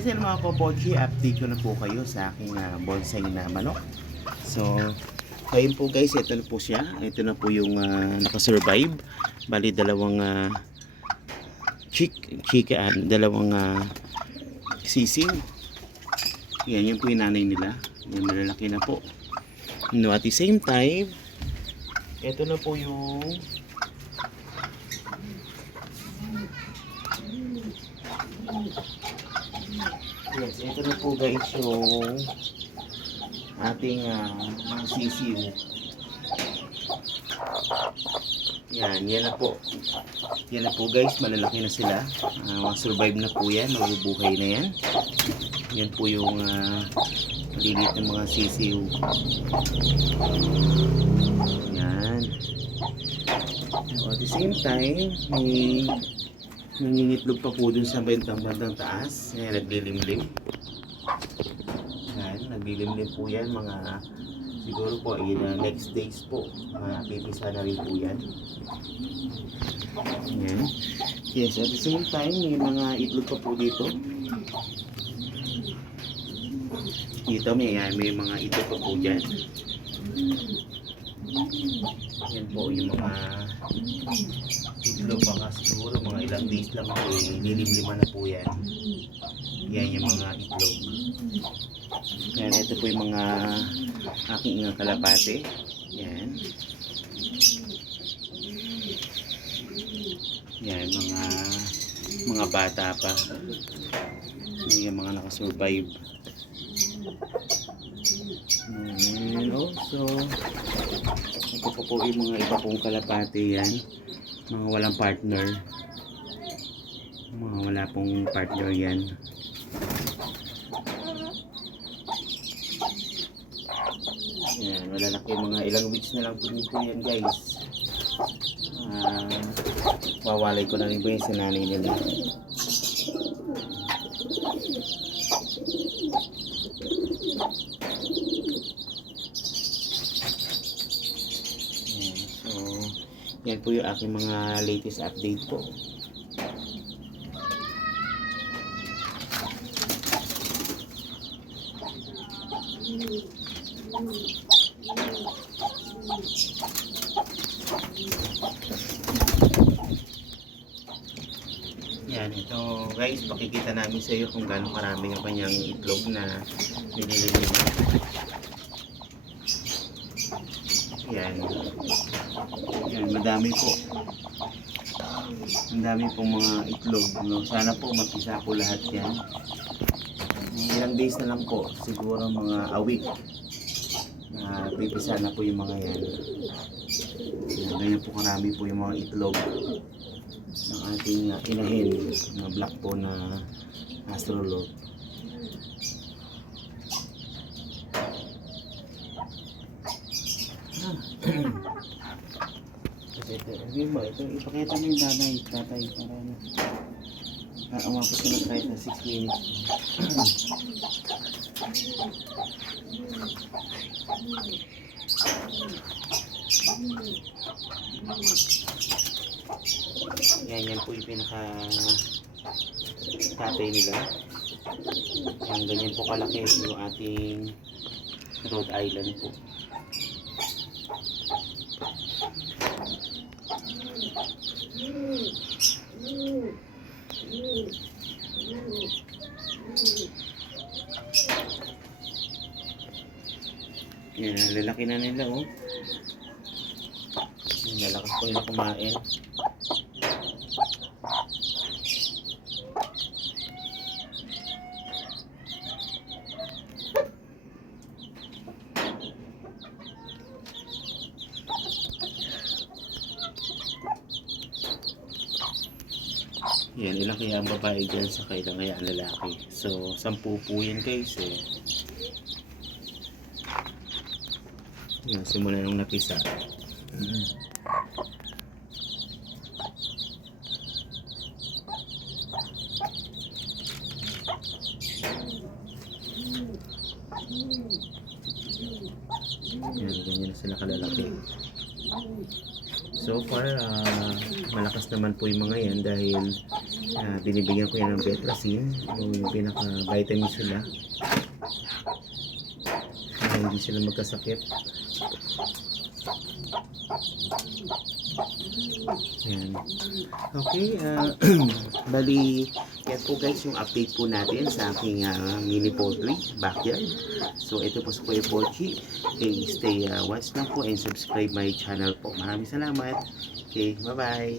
Guys, yun mga kopochi, update ko na po kayo sa aking bonsai na manok. So, ngayon po guys, ito na po siya. Ito na po yung nakasurvive. Bali, dalawang dalawang sisig. Yan, yun po yung nanay nila. Yan, malalaki na po. No, at the same time, ito na po yung yes, ito na po guys yung ating mga sisiw. Yan na po. Yan na po guys, malalaki na sila. Survive na po yan, mabubuhay na yan. Yan po yung maliliit ng mga sisiw. Yan. At the same time, may nangingitlog pa po dun sa bandang taas. Yan, naglilimlim. Yan, naglilimlim po yan. Mga siguro po next days po. Mapipisa na rin po yan. Yan. Yes, at the same time, may mga itlog pa po dito. Dito may mga itlog pa po dyan. Yan po yung mga itlog, mga siguro mga ilang days lang po, lilimliman na po yan. Yan yung mga itlog. Yan, ito po yung mga aking kalapate. Yan. Yan, mga bata pa. Yan, mga nakasurvive. And also, ito po yung mga iba pong kalapate yan. Mga walang partner. Mga wala pong partner yan. Yan, malalaki, mga ilang weeks na lang po yan guys. Wawalay ko na rin po yung sinanay nila. Yan po yung aking mga latest update po. Yan, ito guys, pakikita namin sa iyo kung gaano karami yung kanyang itlog na nililiman. Yan. Yan, madami po. Ang dami pong mga itlog, no? Sana po magpisa po lahat yan. Ilang days na lang po, siguro mga a week. Pipisa na po yung mga yan. Yan, ganyan po karami po yung mga itlog ng ating inahin na black po na astrolog. Kasi ito, ipakita mo yung tatay para umapos ko na tayo sa 6 minutes. Yan po yung pinaka tatay nila. Yan, ganyan po kalaki yung ating Rhode Island po. Yan, lalaki na nila oh. Yan, lalakas po nila kumain. Yan, ilang kaya ang babae dyan sa kailang kaya ang lalaki. So, 10 po yan guys eh. Yan, simula nung napisa. Yan, ganyan na sila kalalaki. So far, malakas naman po yung mga yan dahil Binibigyan ko yan ng Betracin, yung pinaka-vitamins nila. Hindi sila magkasakit. Ayan. Okay, bali, yan po guys yung update po natin sa aking mini poultry backyard. So ito po sa Kuya Pochi. Okay, stay watch lang po and subscribe my channel po. Maraming salamat. Okay, bye-bye.